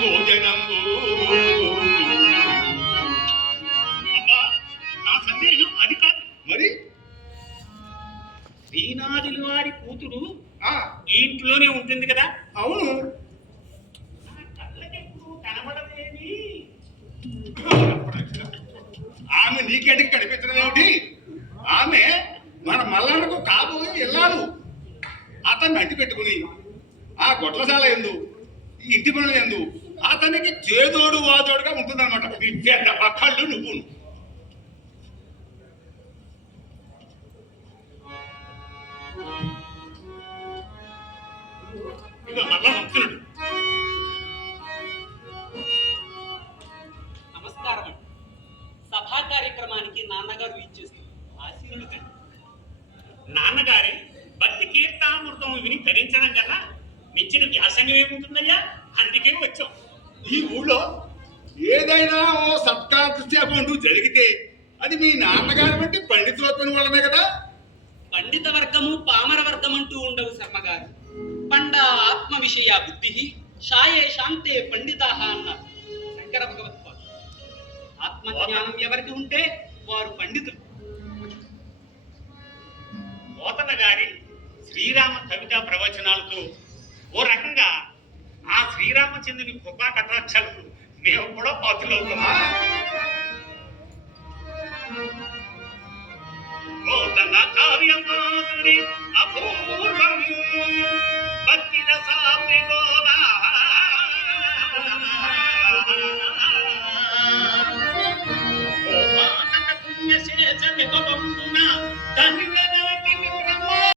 భోజనంబు. అబ్బా, నా సందేహం అది కాదు. మరి శ్రీనాథుల వారి కూతురు ఈ ఇంట్లోనే ఉంటుంది కదా? అవును. కళ్ళకెప్పుడు కనబడలేని ఆమె నీకెందుకు కనిపించడం ఏమిటి? ఆమె మన మల్లన్నకు కాబోయే ఇల్లాలు. అతన్ని అంటి పెట్టుకుని ఆ గొడ్లశాల ఎందు ఈ ఇంటి పనులు ఎందు అతనికి చేదోడు వాదోడుగా ఉంటుందన్నమాట. కళ్ళు నువ్వు మళ్ళా వస్తున్నాడు. నమస్కారం. సభా కార్యక్రమానికి నాన్నగారు ఇచ్చేస్తారు. ఆశీనులు కండి. నాన్నగారి భక్తి కీర్తామృతం విని ధరించడం కన్నా మించిన వ్యాసంగం ఏముంటుందయ్యా? అందుకే వచ్చాం. ఈ ఊళ్ళో ఏదైనా ఓ సత్కారపండు జరిగితే అది మీ నాన్నగారి వంటి పండితోత్వం వల్లనే కదా. పండిత వర్గము పామర వర్గం అంటూ ఉండవు శర్మగారు. పండ ఆత్మ విషయ బుద్ధి షాయే శాంతే పండితాహ అన్నారు శంకర భగవత్పాదు. ఆత్మజ్ఞానం ఎవరికి ఉంటే వారు పండితులు. పోతన గారి శ్రీరామ కవితా ప్రవచనాలతో ఓ రకంగా ఆ శ్రీరామచంద్రుని కృపా కటాక్షాలకు మేము కూడా పాత్రలవుతామా? పోతన కావ్యమాధురి అపూర్వము భక్తి రసాభిగోళ పుణ్యశేష నిపవంతున తనివే